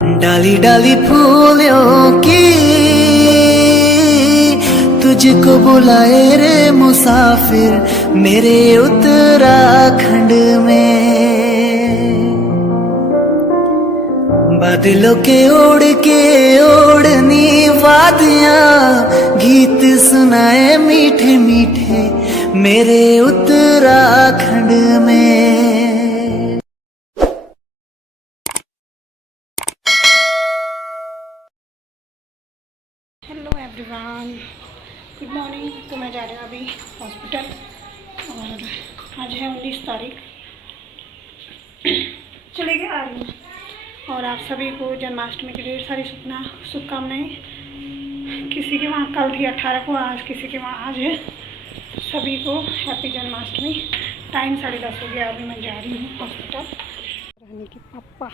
डाली डाली फूलों की तुझको बुलाए रे मुसाफिर मेरे उत्तराखंड में। बादलों के ओढ़नी वादियां गीत सुनाए मीठे मीठे मेरे उत्तराखंड में। Hello everyone, good morning. तो मैं जा रही हूँ अभी हॉस्पिटल और आज है 19 तारीख। चले गए आ रही हूँ और आप सभी को जन्माष्टमी की ढेर सारी शुभकामनाएं। किसी के वहाँ कल थी 18 को, आज किसी के वहाँ आज है। सभी को हैप्पी जन्माष्टमी। टाइम 10:30 हो गया, अभी मैं जा रही हूँ हॉस्पिटल। रहने के पापा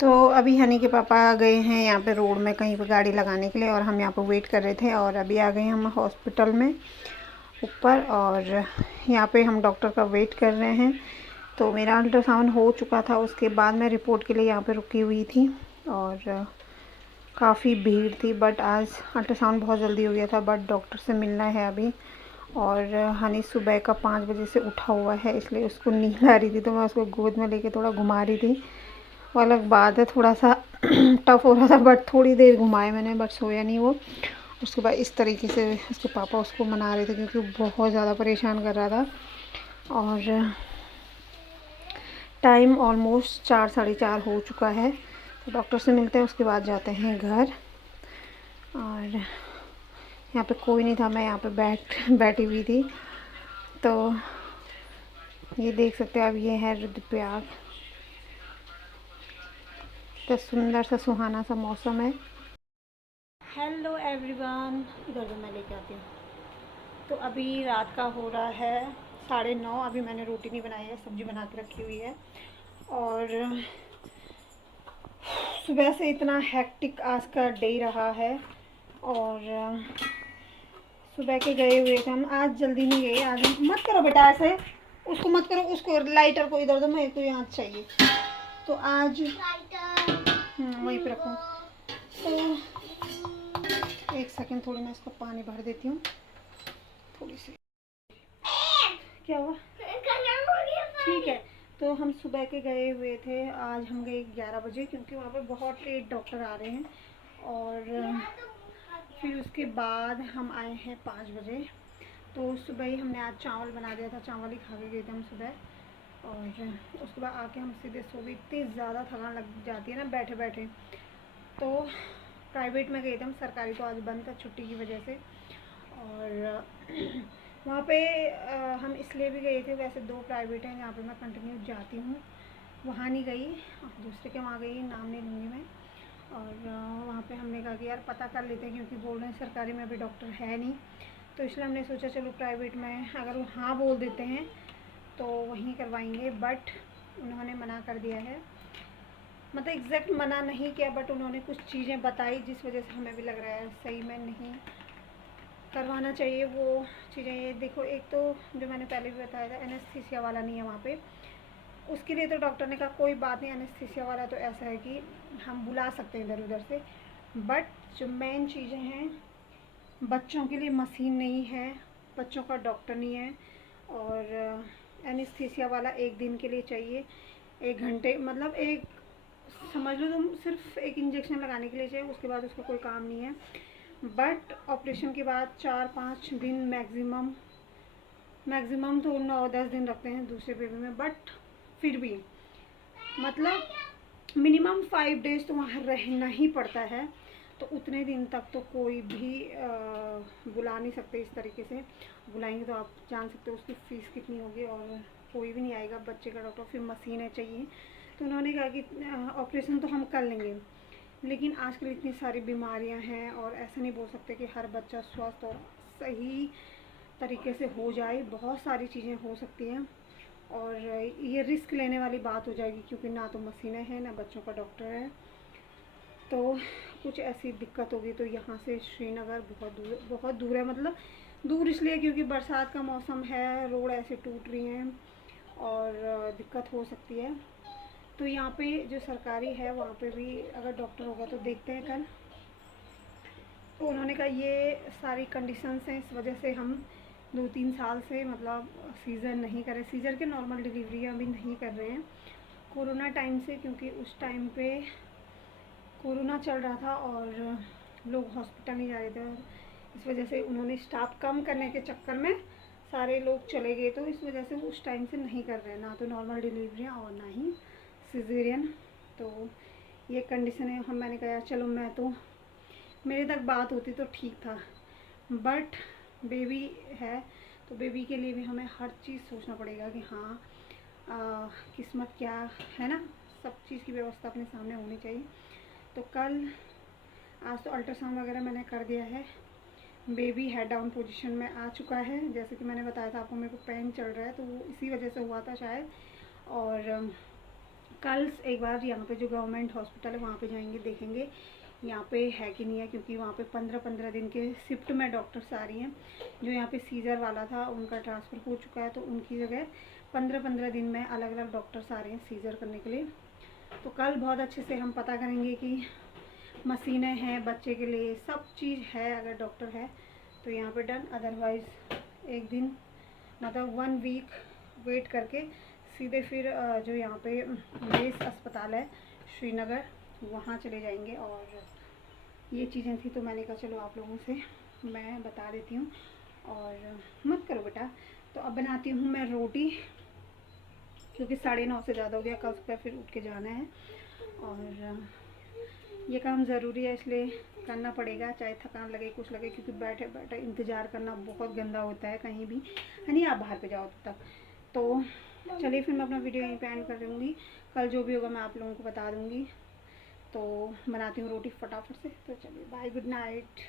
तो अभी हनी के पापा आ गए हैं यहाँ पे रोड में कहीं पे गाड़ी लगाने के लिए, और हम यहाँ पे वेट कर रहे थे और अभी आ गए हम हॉस्पिटल में ऊपर। और यहाँ पे हम डॉक्टर का वेट कर रहे हैं। तो मेरा अल्ट्रासाउंड हो चुका था, उसके बाद मैं रिपोर्ट के लिए यहाँ पे रुकी हुई थी और काफ़ी भीड़ थी। बट आज अल्ट्रासाउंड बहुत जल्दी हो गया था, बट डॉक्टर से मिलना है अभी। और हनी सुबह का 5 बजे से उठा हुआ है, इसलिए उसको नींद आ रही थी, तो मैं उसको गोद में लेके थोड़ा घुमा रही थी। वो अलग बात है, थोड़ा सा टफ हो रहा था, बट थोड़ी देर घुमाए मैंने, बट सोया नहीं वो। उसके बाद इस तरीके से उसके पापा उसको मना रहे थे क्योंकि वो बहुत ज़्यादा परेशान कर रहा था। और टाइम ऑलमोस्ट 4 साढ़े 4 हो चुका है। तो डॉक्टर से मिलते हैं, उसके बाद जाते हैं घर। और यहाँ पे कोई नहीं था, मैं यहाँ पे बैठी हुई थी। तो ये देख सकते हैं आप, ये है रुद्रप्रयाग। तो सुंदर सा सुहाना सा मौसम है। हेलो एवरीवन, इधर भी मैं लेके आती हूँ। तो अभी रात का हो रहा है 9:30। अभी मैंने रोटी नहीं बनाई है, सब्जी बना के रखी हुई है। और सुबह से इतना हेक्टिक आज का डे रहा है। और सुबह के गए हुए थे हम, आज जल्दी नहीं गए। आज मत करो बेटा ऐसे, उसको मत करो, उसको लाइटर को इधर दो, मेरे को यहाँ चाहिए। तो आज वहीं पे रखो। तो एक सेकंड, थोड़ी मैं इसको पानी भर देती हूँ थोड़ी सी। क्या हुआ? ठीक है। तो हम सुबह के गए हुए थे, आज हम गए 11 बजे क्योंकि वहाँ पे बहुत लेट डॉक्टर आ रहे हैं। और फिर उसके बाद हम आए हैं 5 बजे। तो सुबह ही हमने आज चावल बना दिया था, चावल ही खा के गए थे हम सुबह। और उसके बाद आके हम सीधे सो गए। इतनी ज़्यादा थकान लग जाती है ना बैठे बैठे। तो प्राइवेट में गए थे हम, सरकारी तो आज बंद था छुट्टी की वजह से। और वहाँ पे हम इसलिए भी गए थे, वैसे 2 प्राइवेट हैं जहाँ पे मैं कंटिन्यू जाती हूँ, वहाँ नहीं गई, दूसरे के वहाँ गई, नाम नहीं लूँगी मैं। और वहाँ पे हमने कहा कि यार पता कर लेते हैं, क्योंकि बोल रहे हैं सरकारी में अभी डॉक्टर है नहीं। तो इसलिए हमने सोचा चलो प्राइवेट में अगर वो हाँ बोल देते हैं तो वहीं करवाएंगे। बट उन्होंने मना कर दिया है, मतलब एग्जैक्ट मना नहीं किया, बट उन्होंने कुछ चीज़ें बताई जिस वजह से हमें भी लग रहा है सही में नहीं करवाना चाहिए वो चीज़ें। ये देखो, एक तो जो मैंने पहले भी बताया था, एनेस्थीसिया वाला नहीं है वहाँ पे। उसके लिए तो डॉक्टर ने कहा कोई बात नहीं, एनेस्थीसिया वाला तो ऐसा है कि हम बुला सकते हैं इधर उधर से। बट जो मेन चीज़ें हैं, बच्चों के लिए मशीन नहीं है, बच्चों का डॉक्टर नहीं है। और एनेस्थीसिया वाला 1 दिन के लिए चाहिए, 1 घंटे, मतलब एक समझ लो तुम, सिर्फ एक इंजेक्शन लगाने के लिए चाहिए, उसके बाद उसका कोई काम नहीं है। बट ऑपरेशन के बाद 4-5 दिन मैक्सिमम तो 9-10 दिन रखते हैं दूसरे बेबी में। बट फिर भी मतलब मिनिमम 5 डेज तो वहाँ रहना ही पड़ता है। तो उतने दिन तक तो कोई भी बुला नहीं सकते इस तरीके से। बुलाएंगे तो आप जान सकते हो उसकी फ़ीस कितनी होगी, और कोई भी नहीं आएगा बच्चे का डॉक्टर, फिर मशीनें चाहिए। तो उन्होंने कहा कि ऑपरेशन तो हम कर लेंगे, लेकिन आजकल इतनी सारी बीमारियां हैं और ऐसा नहीं बोल सकते कि हर बच्चा स्वस्थ और सही तरीके से हो जाए। बहुत सारी चीज़ें हो सकती हैं और ये रिस्क लेने वाली बात हो जाएगी, क्योंकि ना तो मशीनें हैं ना बच्चों का डॉक्टर है। तो कुछ ऐसी दिक्कत होगी। तो यहाँ से श्रीनगर बहुत दूर है, मतलब दूर इसलिए क्योंकि बरसात का मौसम है, रोड ऐसे टूट रही हैं और दिक्कत हो सकती है। तो यहाँ पे जो सरकारी है वहाँ पे भी अगर डॉक्टर होगा तो देखते हैं कल। तो उन्होंने कहा ये सारी कंडीशंस हैं, इस वजह से हम 2-3 साल से मतलब सीज़र नहीं कर रहे, सीज़र के नॉर्मल डिलीवरियाँ भी नहीं कर रहे हैं कोरोना टाइम से, क्योंकि उस टाइम पे कोरोना चल रहा था और लोग हॉस्पिटल नहीं जा रहे थे। इस वजह से उन्होंने स्टाफ कम करने के चक्कर में सारे लोग चले गए, तो इस वजह से वो उस टाइम से नहीं कर रहे हैं, ना तो नॉर्मल डिलीवरियाँ और ना ही सिजेरियन। तो ये कंडीशन है। हम मैंने कहा चलो, मैं तो मेरे तक बात होती तो ठीक था, बट बेबी है तो बेबी के लिए भी हमें हर चीज़ सोचना पड़ेगा कि हाँ किस्मत क्या है ना, सब चीज़ की व्यवस्था अपने सामने होनी चाहिए। तो कल आज तो अल्ट्रासाउंड वगैरह मैंने कर दिया है, बेबी हेड डाउन पोजीशन में आ चुका है। जैसे कि मैंने बताया था आपको, मेरे को पेन चल रहा है तो वो इसी वजह से हुआ था शायद। और कल एक बार यहाँ पे जो गवर्नमेंट हॉस्पिटल है वहाँ पे जाएंगे, देखेंगे यहाँ पे है कि नहीं है, क्योंकि वहाँ पे 15-15 दिन के शिफ्ट में डॉक्टर्स आ रही हैं। जो यहाँ पे सीज़र वाला था उनका ट्रांसफ़र हो चुका है, तो उनकी जगह 15-15 दिन में अलग अलग डॉक्टर्स आ रहे हैं सीज़र करने के लिए। तो कल बहुत अच्छे से हम पता करेंगे कि मशीनें हैं बच्चे के लिए, सब चीज़ है, अगर डॉक्टर है तो यहाँ पे डन। अदरवाइज़ एक दिन मतलब 1 वीक वेट करके सीधे फिर जो यहाँ पे मेस अस्पताल है श्रीनगर, वहाँ चले जाएंगे। और ये चीज़ें थी तो मैंने कहा चलो आप लोगों से मैं बता देती हूँ। और मत करो बेटा। तो अब बनाती हूँ मैं रोटी, क्योंकि 9:30 से ज़्यादा हो गया, कल सुबह फिर उठ के जाना है और ये काम ज़रूरी है, इसलिए करना पड़ेगा, चाहे थकान लगे कुछ लगे, क्योंकि बैठे बैठे इंतज़ार करना बहुत गंदा होता है कहीं भी, है नहीं, आप बाहर पे जाओ तब तक। तो चलिए फिर मैं अपना वीडियो यहीं पे एंड कर दूँगी, कल जो भी होगा मैं आप लोगों को बता दूँगी। तो बनाती हूँ रोटी फटाफट से। तो चलिए बाय, गुड नाइट।